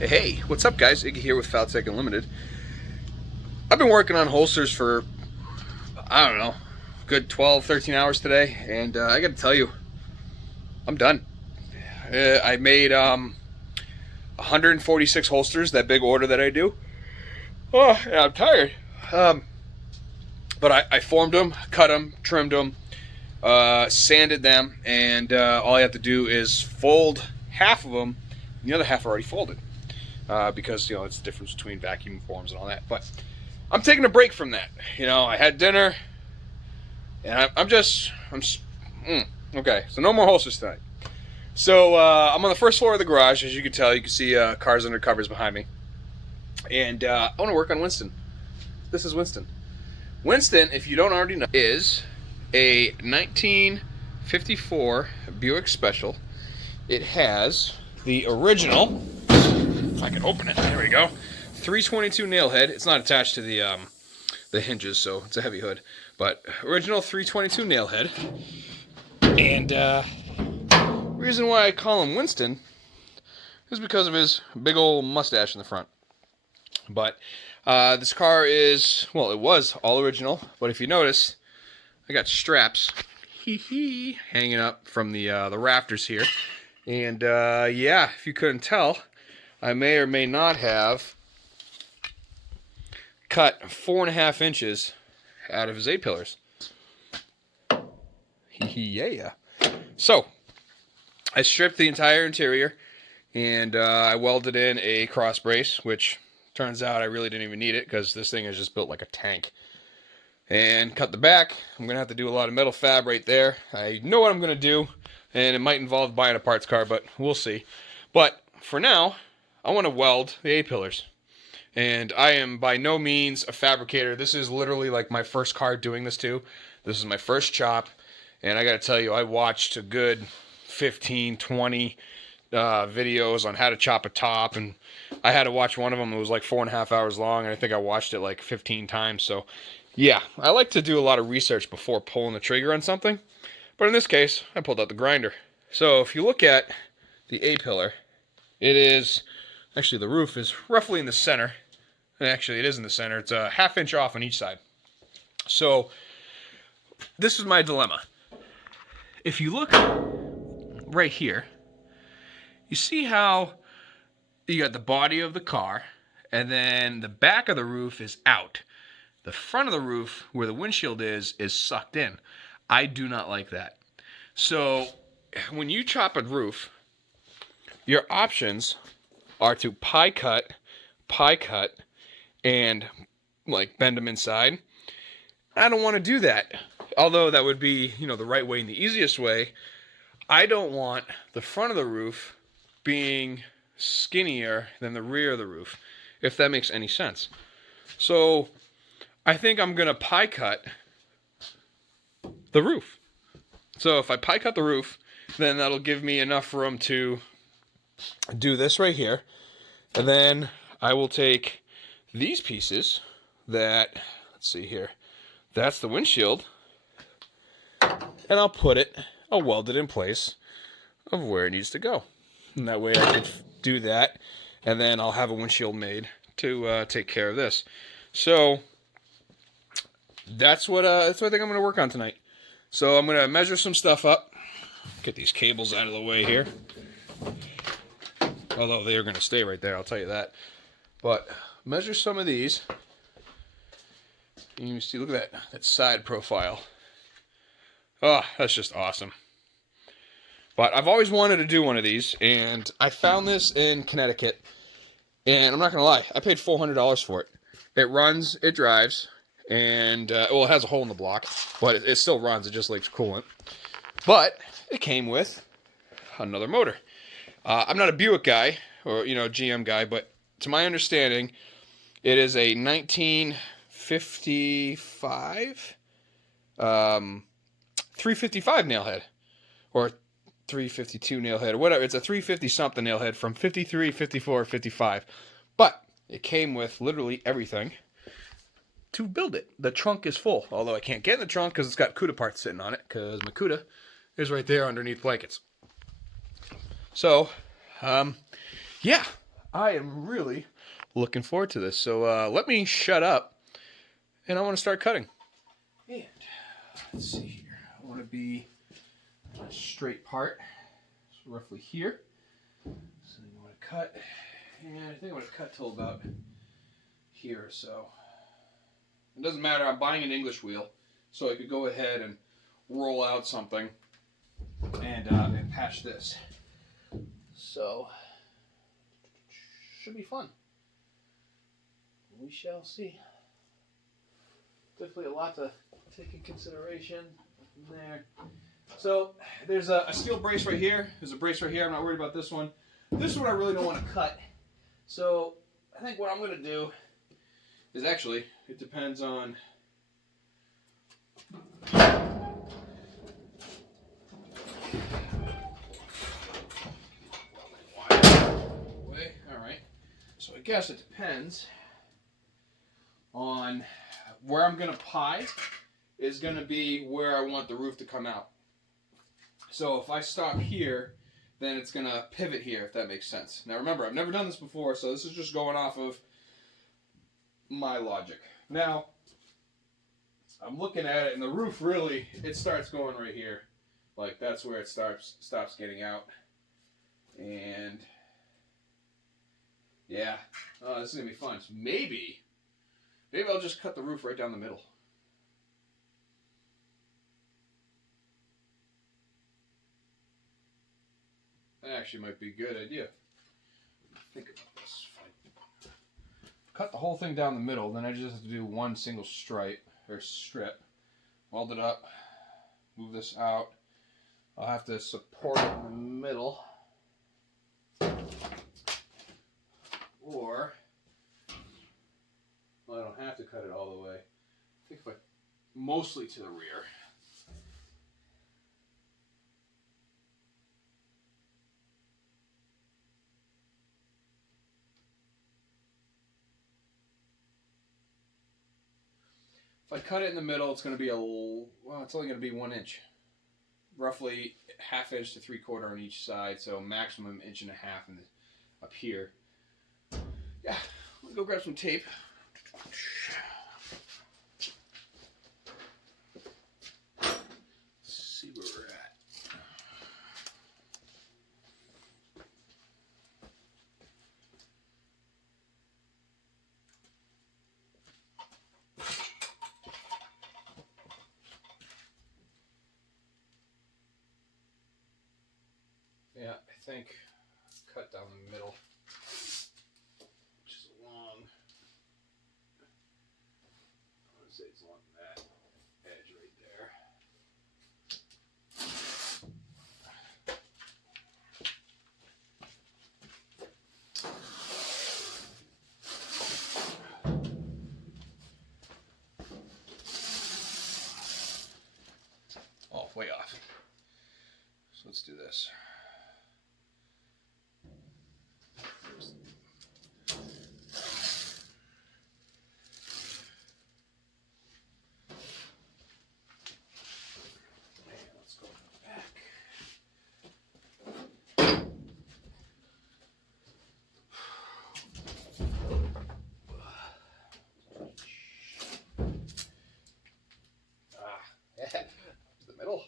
Hey, what's up guys? Iggy here with Faltech Unlimited. I've been working on holsters for, I don't know, good 12, 13 hours today, and I gotta tell you, I'm done. I made 146 holsters, that big order that I do. Oh, yeah, I'm tired. But I formed them, cut them, trimmed them, sanded them, and all I have to do is fold half of them, and the other half are already folded. Because, you know, it's the difference between vacuum forms and all that. But I'm taking a break from that. You know, I had dinner, and okay, so no more holsters tonight. So I'm on the first floor of the garage. As you can tell, you can see cars under covers behind me. And I want to work on Winston. This is Winston. Winston, if you don't already know, is a 1954 Buick Special. It has the original, if I can open it, there we go, 322 nail head. It's not attached to the hinges, so it's a heavy hood, but original 322 nail head. And reason why I call him Winston is because of his big old mustache in the front. But this car is, well, it was all original, but if you notice, I got straps hanging up from the rafters here. And yeah, if you couldn't tell, I may or may not have cut 4.5 inches out of his A-pillars. Yeah. So, I stripped the entire interior, and I welded in a cross brace, which turns out I really didn't even need it, because this thing is just built like a tank. And cut the back. I'm going to have to do a lot of metal fab right there. I know what I'm going to do, and it might involve buying a parts car, but we'll see. But for now, I want to weld the A-pillars. And I am by no means a fabricator. This is literally like my first car doing this too. This is my first chop. And I got to tell you, I watched a good 15, 20 videos on how to chop a top. And I had to watch one of them. It was like 4.5 hours long. And I think I watched it like 15 times. So yeah, I like to do a lot of research before pulling the trigger on something. But in this case, I pulled out the grinder. So if you look at the A-pillar, it is, actually the roof is roughly in the center. And actually it is in the center. It's a 1/2 inch off on each side. So this is my dilemma. If you look right here, you see how you got the body of the car, and then the back of the roof is out. The front of the roof, where the windshield is sucked in. I do not like that. So when you chop a roof, your options are to pie cut, and like bend them inside. I don't want to do that. Although that would be, you know, the right way and the easiest way. I don't want the front of the roof being skinnier than the rear of the roof, if that makes any sense. So I think I'm going to pie cut the roof. So if I pie cut the roof, then that'll give me enough room to do this right here. And then I will take these pieces that, let's see here, that's the windshield, and I'll weld it in place of where it needs to go. And that way I can do that, and then I'll have a windshield made to take care of this. So that's what I think I'm going to work on tonight. So I'm going to measure some stuff up. Get these cables out of the way here. Although they are going to stay right there, I'll tell you that. But measure some of these. And you see, look at that side profile. Oh, that's just awesome. But I've always wanted to do one of these, and I found this in Connecticut. And I'm not going to lie, I paid $400 for it. It runs, it drives, and, well, it has a hole in the block, but it still runs, it just leaks coolant. But it came with another motor. I'm not a Buick guy, or, you know, GM guy, but to my understanding, it is a 1955 355 nail head, or 352 nail head, or whatever. It's a 350 something nail head from 53, 54, 55. But it came with literally everything to build it. The trunk is full, although I can't get in the trunk because it's got CUDA parts sitting on it, because my CUDA is right there underneath blankets. So, yeah, I am really looking forward to this. So let me shut up, and I want to start cutting. And let's see here. I want to be a straight part, so roughly here. So I'm going to cut, and I think I'm going to cut till about here or so. It doesn't matter. I'm buying an English wheel, so I could go ahead and roll out something and patch this. So should be fun. We shall see. Definitely a lot to take in consideration there. So there's a steel brace right here. There's a brace right here. I'm not worried about this one. This one I really don't want to cut. So I think what I'm going to do is actually, it depends on Alright. So I guess it depends on where I'm going to pie is going to be where I want the roof to come out. So if I stop here, then it's going to pivot here, if that makes sense. Now remember, I've never done this before, so this is just going off of my logic. Now, I'm looking at it, and the roof really, it starts going right here. Like, that's where it stops getting out. And yeah, this is going to be fun. So maybe I'll just cut the roof right down the middle. That actually might be a good idea. Think about this. If I cut the whole thing down the middle, then I just have to do one single strip, weld it up, move this out. I'll have to support it in the middle. Or, well, I don't have to cut it all the way. I think if I, mostly to the rear. If I cut it in the middle, it's going to be it's only going to be 1 inch. Roughly 1/2 inch to 3/4 on each side, so maximum 1.5 inches up here. Yeah, let me go grab some tape. See where we're at. Yeah, I think cut down the middle, which is along, I would say it's along that edge right there. Oh, way off. So let's do this. The middle.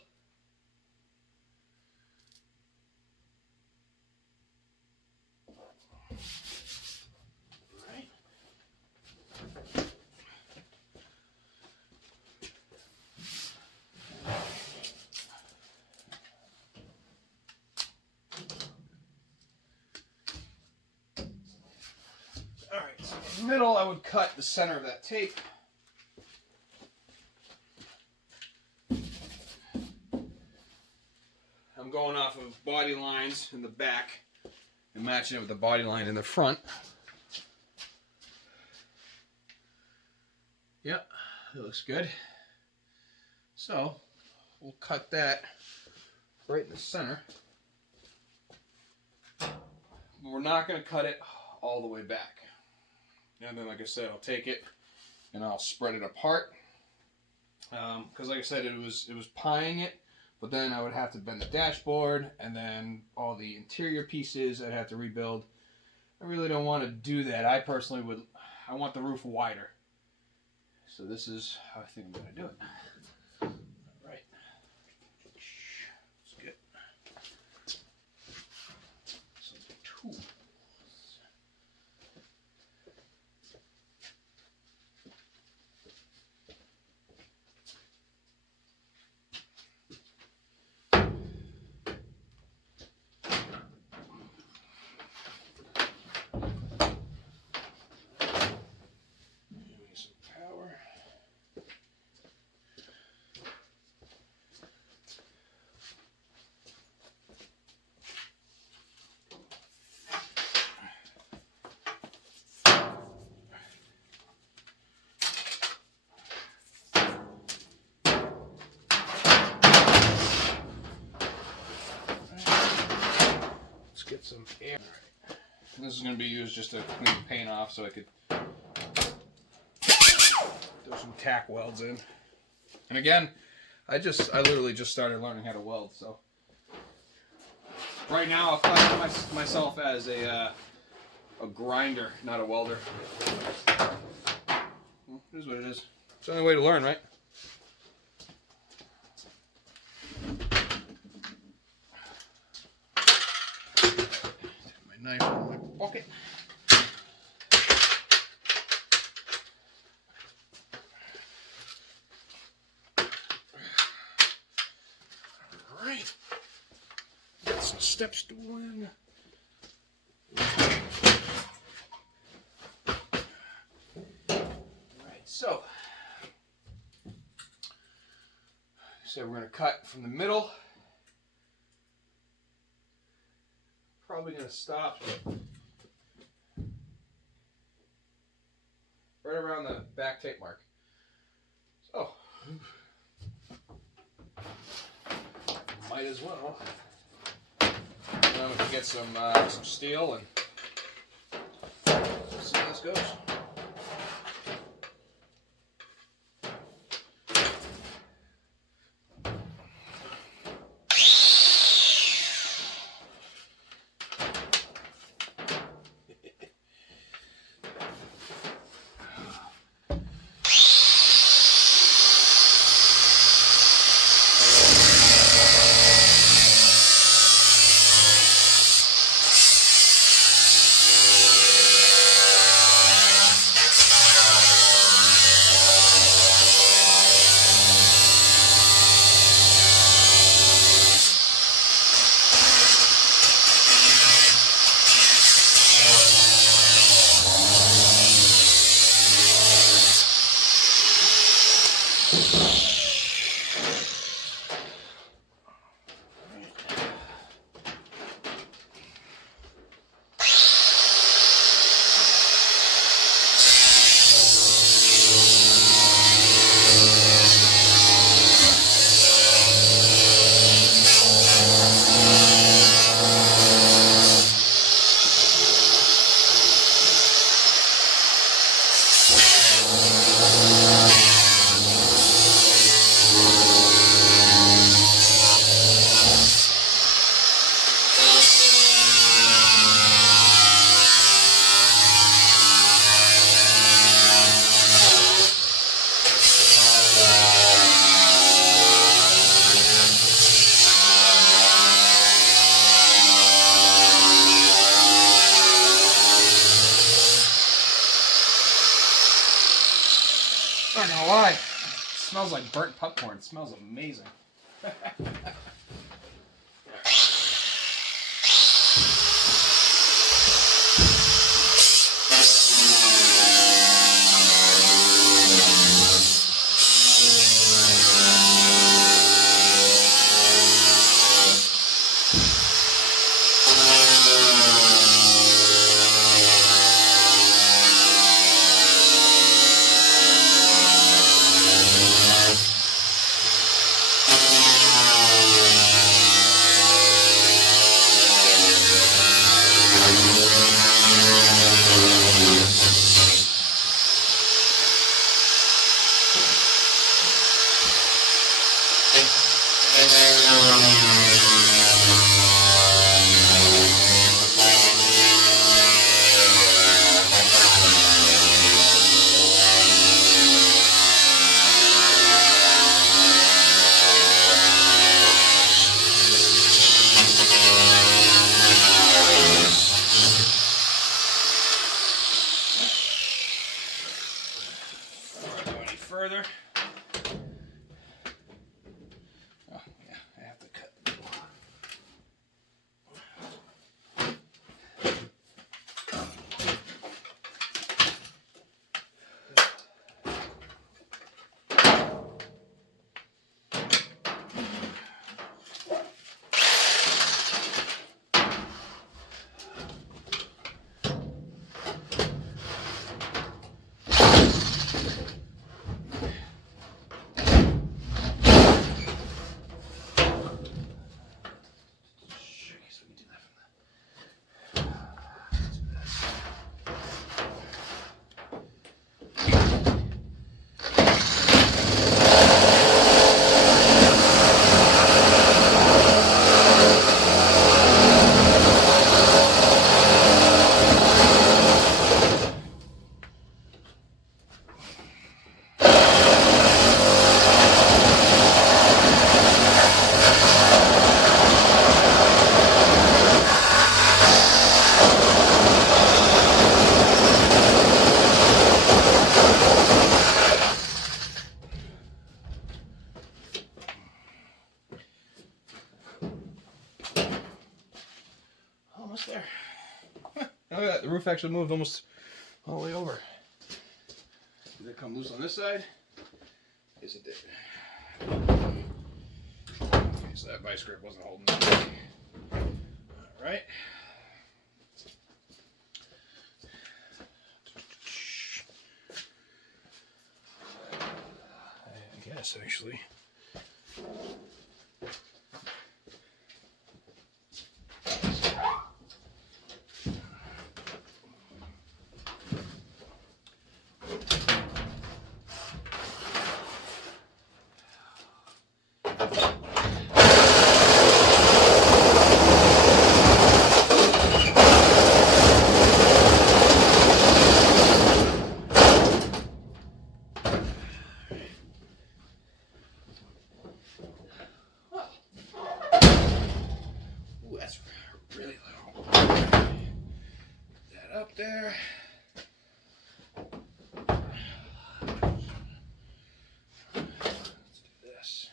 Right. All right. So in the middle, I would cut the center of that tape. I'm going off of body lines in the back and matching it with the body line in the front. Yep, it looks good. So we'll cut that right in the center. But we're not going to cut it all the way back. And then, like I said, I'll take it and I'll spread it apart. Because like I said, it was pieing it. But then I would have to bend the dashboard, and then all the interior pieces I'd have to rebuild. I really don't want to do that. I personally would, I want the roof wider. So this is how I think I'm going to do it. All right. Let's get some tools. Get some air. And this is going to be used just to clean the paint off so I could throw some tack welds in. And again, I literally just started learning how to weld, so right now I'll classify myself as a grinder, not a welder. Well, it is what it is. It's the only way to learn, right? Knife in my pocket. All right. Get some step stool in. All right, so we're going to cut from the middle. Probably going to stop right around the back tape mark. So, might as well. Now we can get some steel and see how this goes. I don't know why. It smells like burnt popcorn. It smells amazing. Look at that, the roof actually moved almost all the way over. Did it come loose on this side? Yes, it did. Okay, so that vice grip wasn't holding it. All right. I guess, actually. Ooh, that's really low. That up there. Let's do this.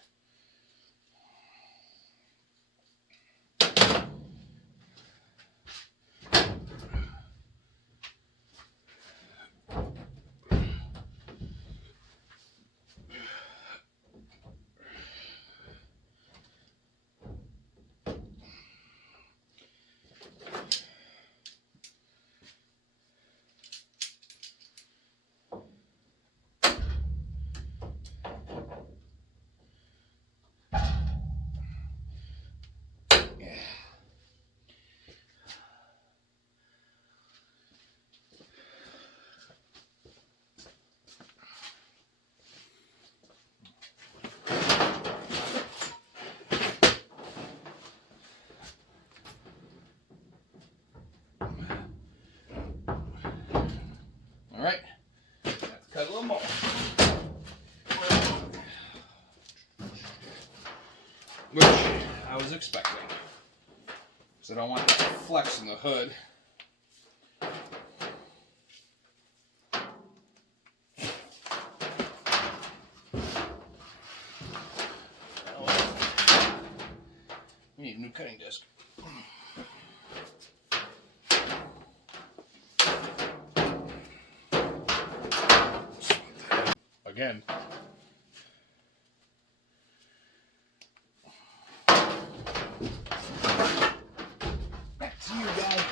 All right, let's cut a little more. Which I was expecting. So I don't want that flex in the hood. We need a new cutting disc. Again. Back to you, guy.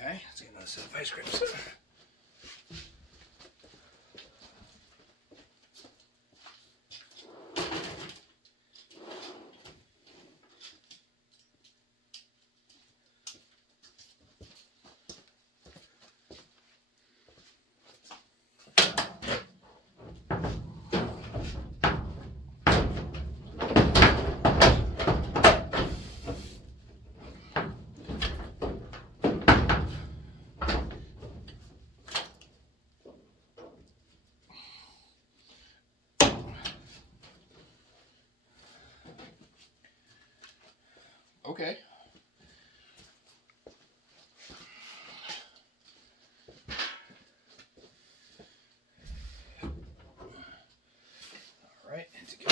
Okay, let's get another set of vice grips. Okay. All right, and to get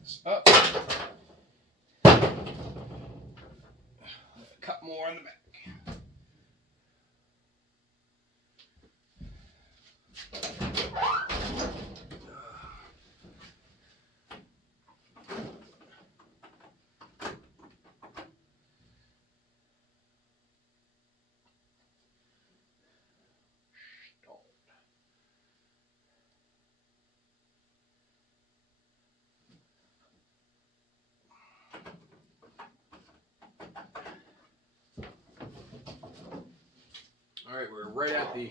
this up, cut more on the back. All right, we're right at the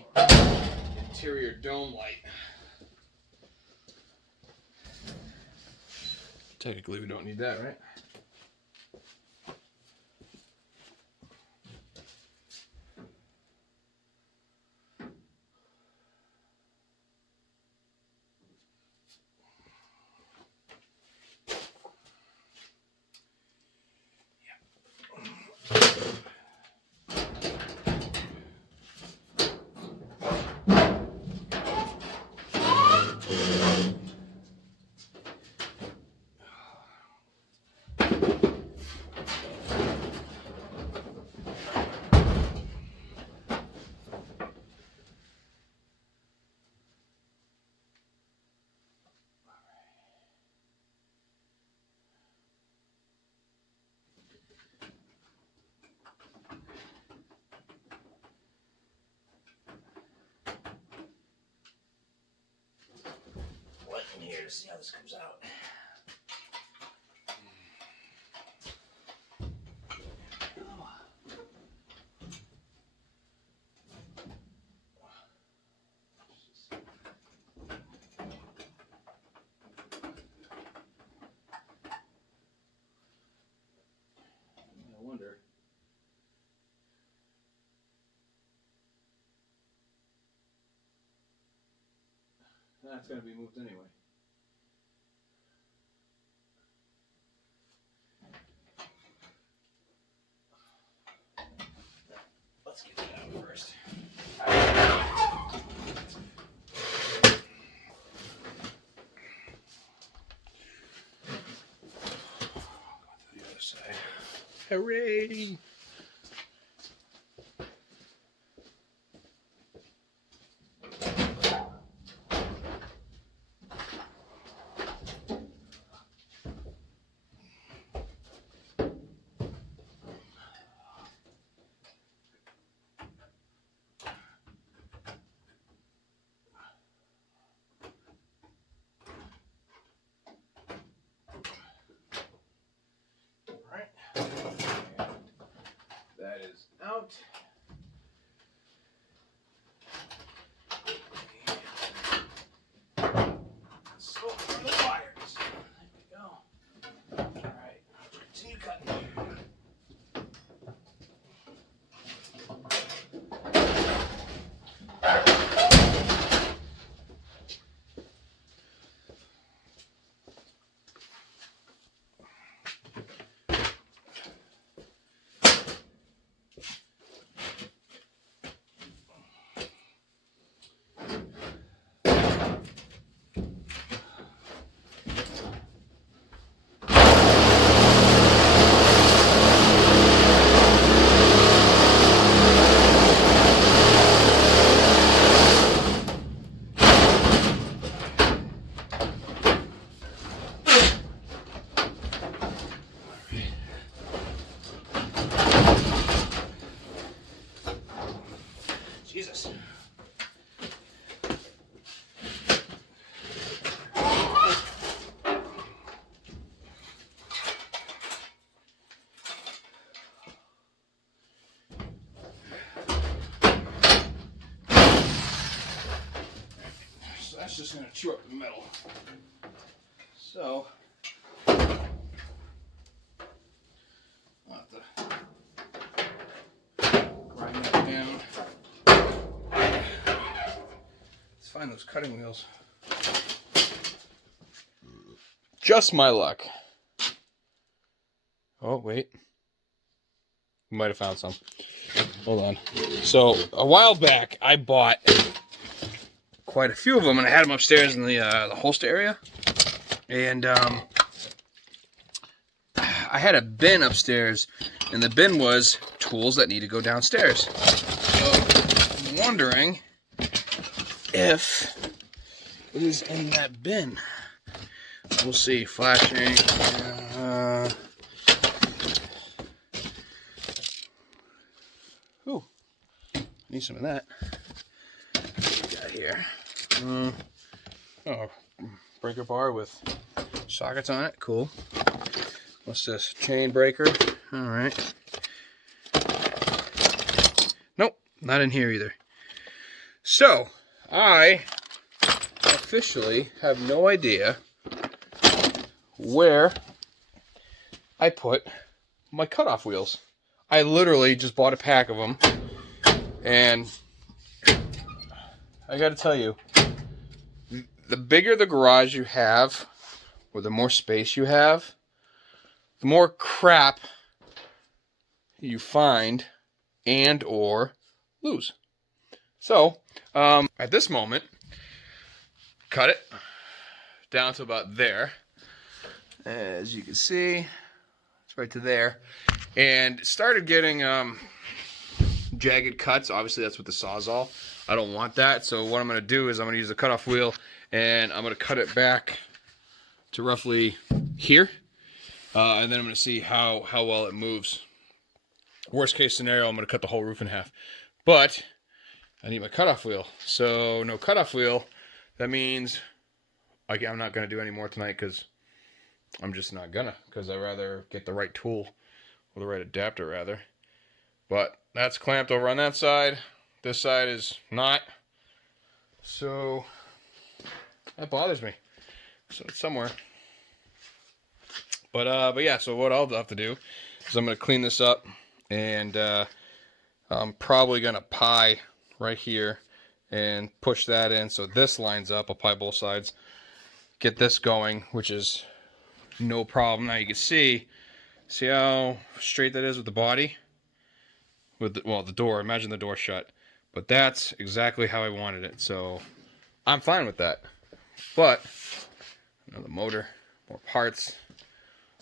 interior dome light. Technically, we don't need that, right? In here to see how this comes out. I wonder. That's going to be moved anyway. Let's get that out first. Go to the other side. Hooray! That is out. So are the wires. There we go. All right, continue cutting. Jesus. So that's just going to chew up the metal. So I'll have to grind that down. Let's find those cutting wheels. Just my luck. Oh, wait. We might have found some. Hold on. So, a while back, I bought quite a few of them, and I had them upstairs in the holster area. And I had a bin upstairs, and the bin was tools that need to go downstairs. So, I'm wondering if it is in that bin. We'll see. Flashing. Ooh, need some of that. What we got here? Oh, breaker bar with sockets on it. Cool. What's this? Chain breaker. All right. Nope, Not in here either. So, I officially have no idea where I put my cutoff wheels. I literally just bought a pack of them, and I gotta tell you, the bigger the garage you have, or the more space you have, the more crap you find and or lose. So, at this moment, cut it down to about there. As you can see, it's right to there. And started getting jagged cuts. Obviously, that's with the Sawzall. I don't want that. So what I'm going to do is I'm going to use a cutoff wheel, and I'm going to cut it back to roughly here. And then I'm going to see how well it moves. Worst case scenario, I'm going to cut the whole roof in half. But I need my cutoff wheel. So no cutoff wheel. That means I'm not going to do any more tonight because I'm just not gonna. Because I'd rather get the right tool, or the right adapter rather. But that's clamped over on that side. This side is not. So that bothers me. So it's somewhere. But yeah, so what I'll have to do is I'm going to clean this up, and I'm probably going to pie right here and push that in so this lines up. I'll pie both sides, get this going, which is no problem. Now you can see how straight that is with the body, with the door. Imagine the door shut, but that's exactly how I wanted it, so I'm fine with that. But another motor, more parts.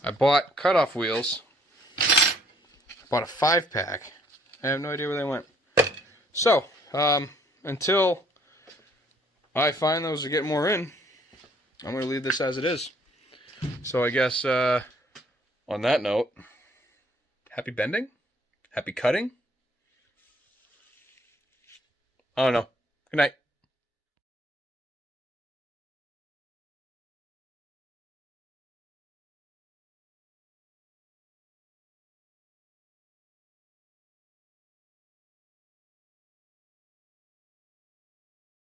I bought cutoff wheels. I bought a 5-pack. I have no idea where they went. So, until I find those to get more in, I'm going to leave this as it is. So I guess, on that note, happy bending? Happy cutting? I don't know. Good night.